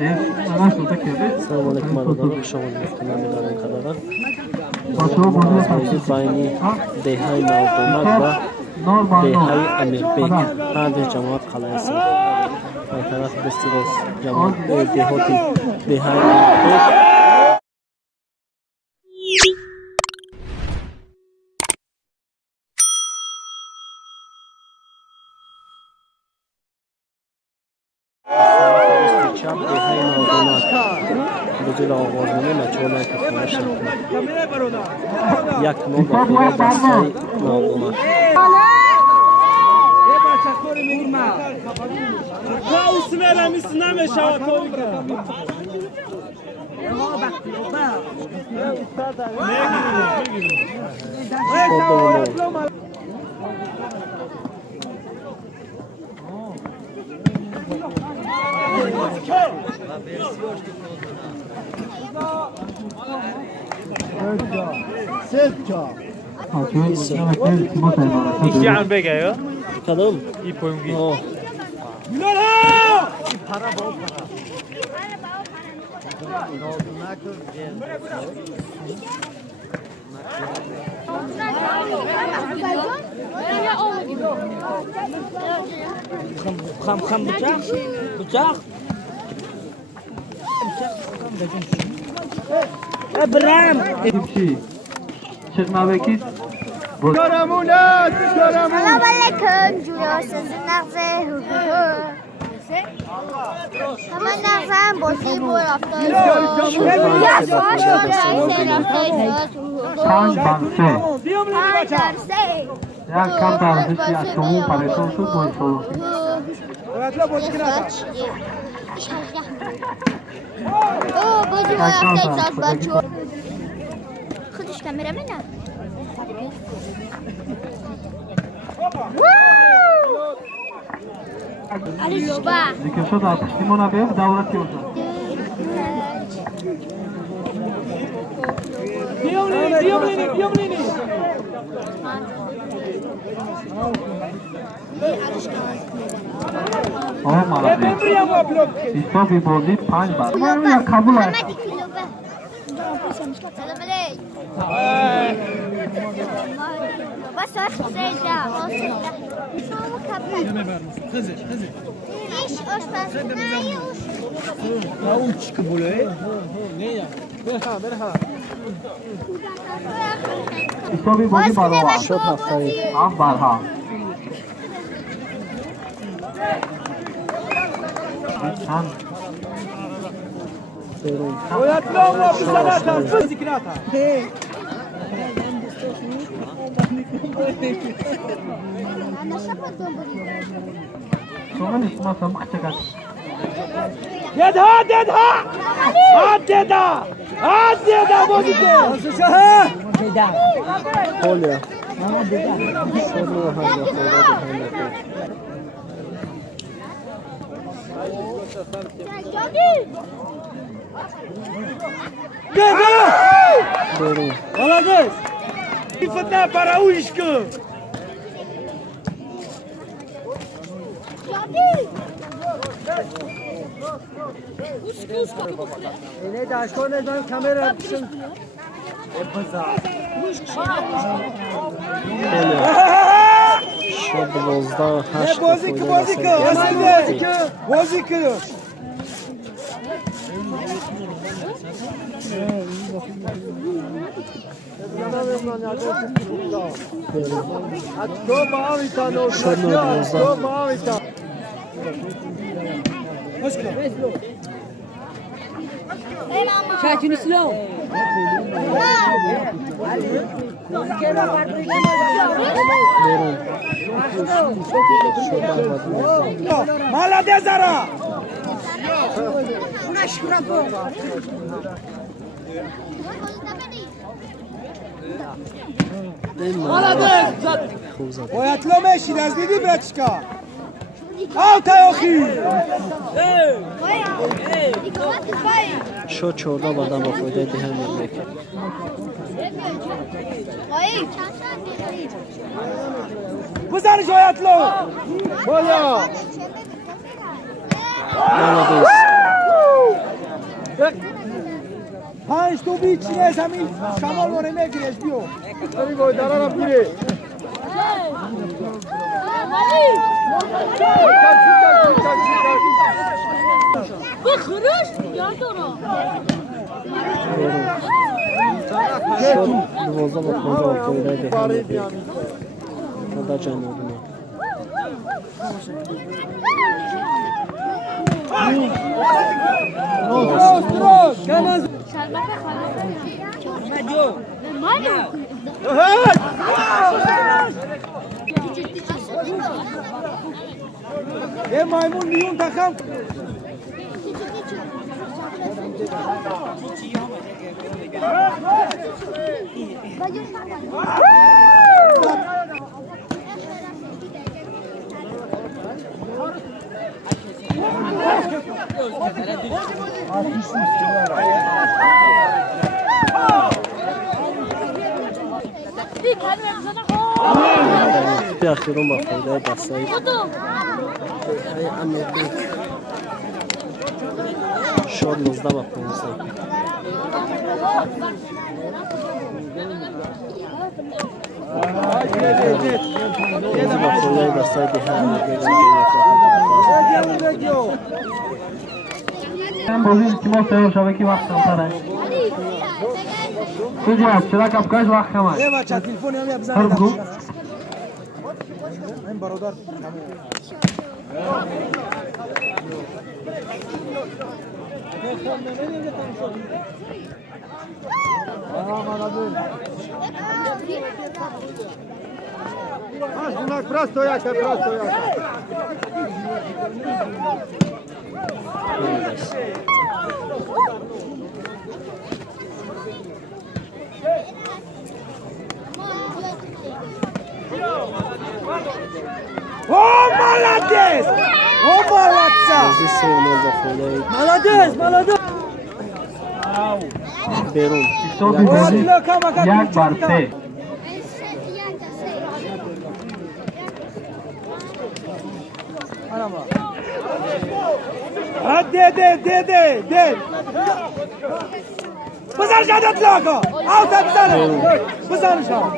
السلام علیکم برادران، شما می‌تونید می‌دانید کدام بازی بین دههای نوگمک و دههای امیربیگ هر جماعت قلعه است. به طرف دستی باز جماعت دهاتی دههای امیربیگ چپ دههای نوگمک بجور آغاز می‌کنیم و چهار که خواهش کنیم یک نو به دسته نوگمک İki an bege ya. کدام؟ İyi poyungi. İyi para bol para. Xam bıçak. Bıçak. İbrahim. Çekmabeki. سلام علیکم جویا سازی نغزه همه نغزه هم بازی بور افتاد پنج بانسه یک کم برزشی از شما پریشان شد با بازی بور افتاد بچه خودش کامره منه علی لوبا دیگه شد از پشتیمون بیام دولتی اوزا بیاملینی آه مالده ایستا بی بازی 5 بار یا کابل هست سلام علیکم بس سیدا شما کبر ایش آشپزخونه اون چیکه بوله؟ نه برها. ایستا بی بازی بارها شد هفته آف بارها شما نیست ما سمخ چکت دیده بازی که خولیا شد رو هم برون Молодец! И фотна параушка! Ne daşko ne ben kamera yapmışım. شد 12 8 Bozuk. Şakir İslam. Молодец, Зара! Boyatlı meşi dezdidi bratçka. Alta yoki. شد 14 بعدم با فایده دهن می‌برد. بزن جایتلو. بالا. Молодец. خوبی چی است همین شمال رو نمیگیرش بیو بری باید دارم گیره بخروش یا دورو شد 12 با 15 افتاده دهان بیگ خدا جانبونه یه مایمون میون تخم به اخیرون با فایده دستایی های امیر بیگ شد 19 با 15 با فایده دستایی ده امیر بیگ من بازی تیما تیار شده که وقت کمتره تو جواب چرا کپکاش وقت کمه یه بچه تلفنی هم هر بزنید بگو این برادر Просто яка. О, молодец! О, молодца! Молодец! بیرون حسابی بازی یک بر سه ده بزن جدت لاغا آوت بزن شام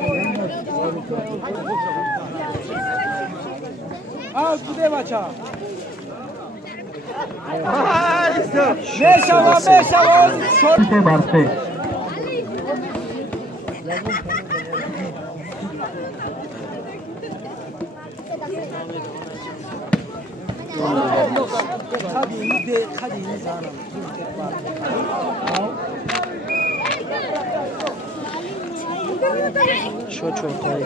آوت بده بچه میشوا سه بر سه شد چونتایی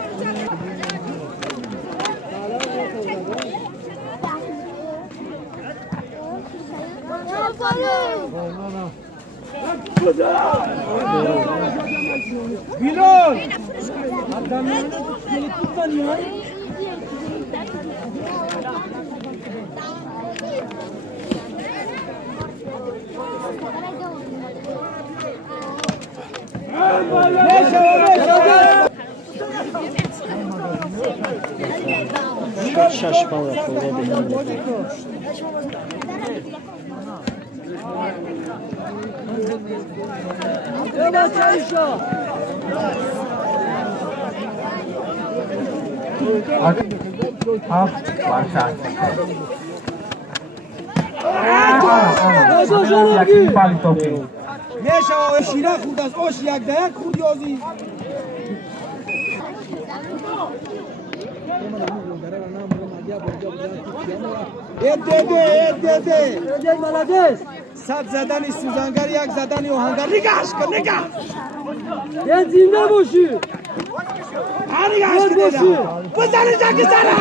بیرون شد 6 با فایده دهان بیگ هفت بر شست یکی بالی توپی میشوا شیره خود از آش یک دهک خود یازی ده молодец صد زدن سوزنگر یک زدن آهنگر نگاش کن نگاه یه زنده باشی نگاش کن بزنی جاکی سرا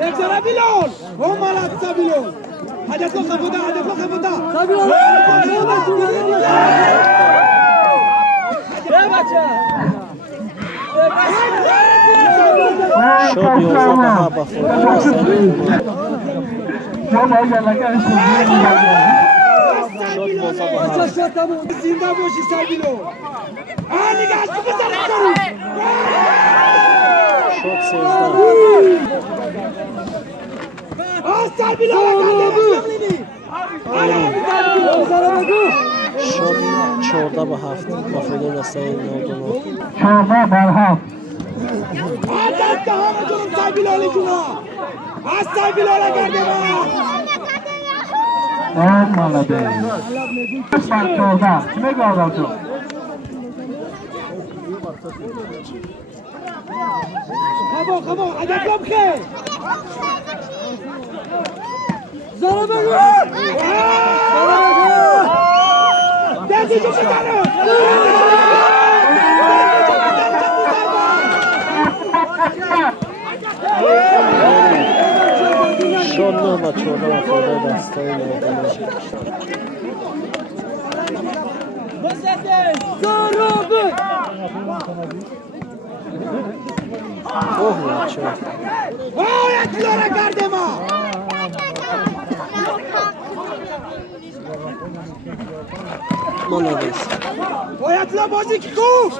نگذره بیلون او مالت بیلون حاجت رو خفوده بیلون شد 11 بها با فوتبال هستند. شد 11 بها زنده باشی سر بیلون نگهش بزن شد 13 سر بیلون شد 14 به 7 با فوتبال دسته نوردونو 14 بر 7 عادت که همه جنوب سر بیلالی جونا از سر بیلاله کرده ما مالده 8 بر 14 چی میگه آقا تو؟ خبا عادت لب خیر زارا بگو دستی جو بزنه شد 9 و 14 با فوتبال دسته نوردونو اوه چه یک لاره کرده ما مالادیس یک لاره بازی که کو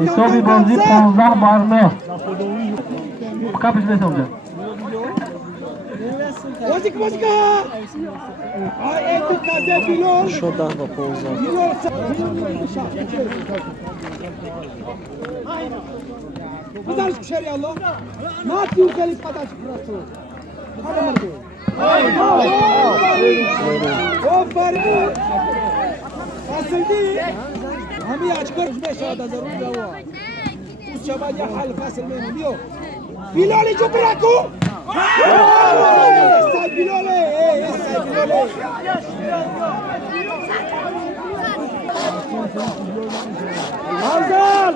حسابی بازی 15 بر 9 کپش نیست اونجا بازی که آی تو تازه بیلون شد 10 با 15 بزرش کشری الله ما تیو کلیس پداش براتو هر مرد او فرمون اصل دی همی اچکر بشه داد ضرور جوا اس شبا یا حل فاصل منو دیو بیلالی جو براکو استای بیلاله Hazal!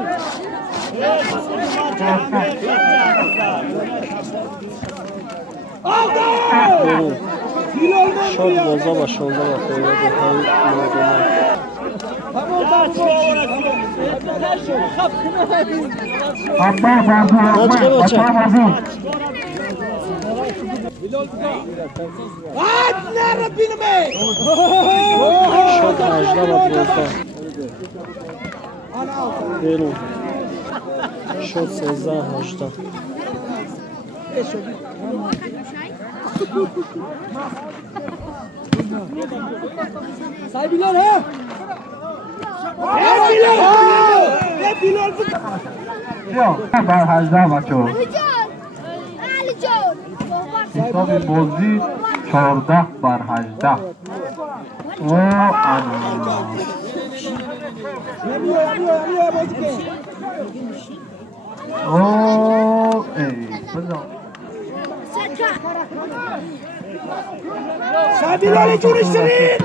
شد 12 و 16 با فوتبال دههای نوردونو شد 18 و 12 برو شد 13 18 Sai Bilal है Bilal بر 18 بچه Ali John حساب بازی 14 بر 18 او او ای بزن Sai Bilal جون شرین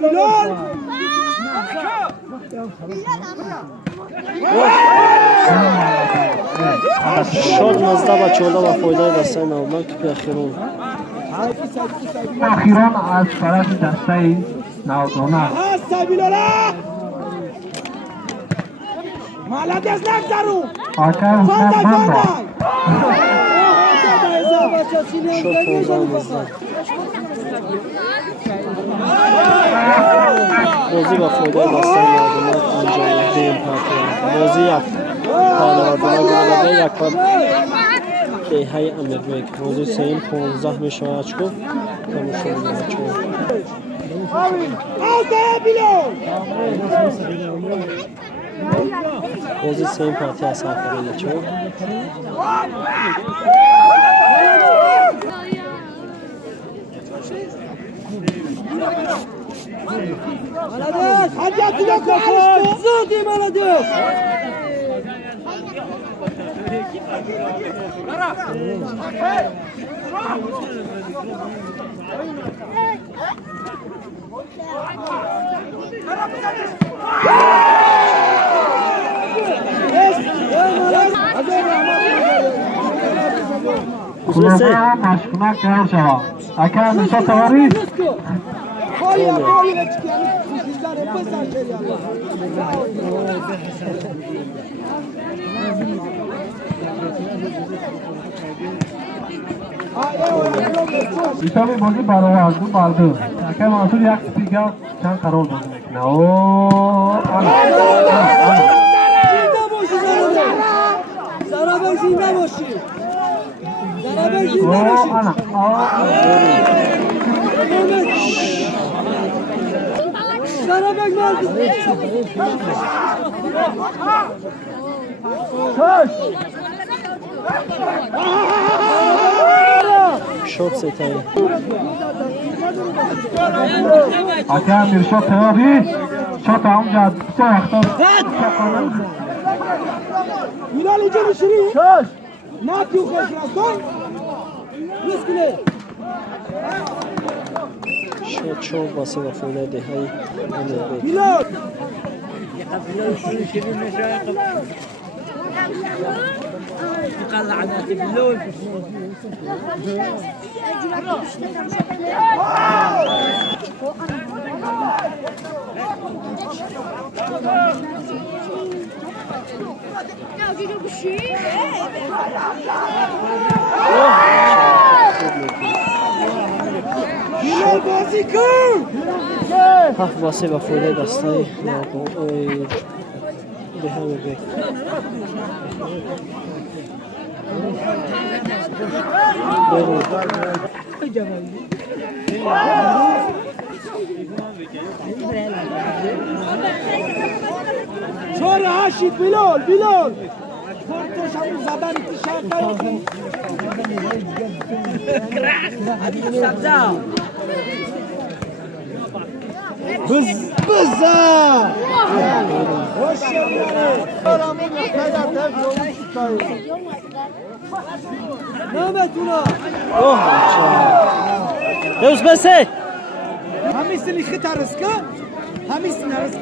Bilal شد 19 و 14 با فوتبال دسته نوردونو توپ اخیرون اخیران از طرف دسته نوردونو Sai Bilal مالات از نگذرو آکر فاندای شد 15 بازی با فوتبال دسته نوردونو انجام دیم پارتی بازی یک نوردونو یک پار دههای امیربک بازی سیم 15 میشه اچکو تماشا اچکو بازی سیم پارتی از سفر اچکو Молодец! Отдать туда кухарочку! Золотый молодец! کلوبه مشکونک تیار شود اکر نشا تواری ایتالی بازی برای وزن بردو اکر منصور یک سپیگر چند قرار بازی میکنه اوه زرابک زنده باشی زرابک زنده باشی زرابک مردی شوت ستایی اکر میرشا تیاری شات همونجا بسیار اختار میلال اینجا نشری شاش ناتیو خوش راستان مسکنه شوت واسه وفاده دههای امیربک میلال تقلع على اللون Ya video bir şey. میلال بازی کن واسه وفاده دستای دههای بک شور هاشید بلال پرتوش همون زدن تیشرت بزا نامتونا دوست بسه همیستنی خطر رسکه همیستنی رسکه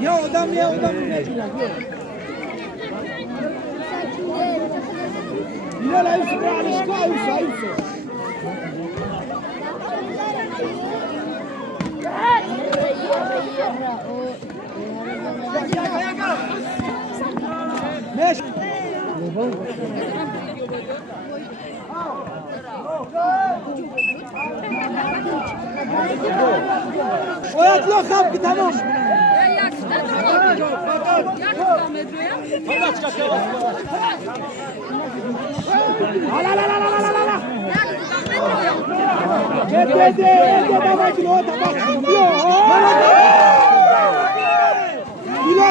یا آدم بلال عيوسف على شكا عيوسف ماشي ويطلع خبك تمام لا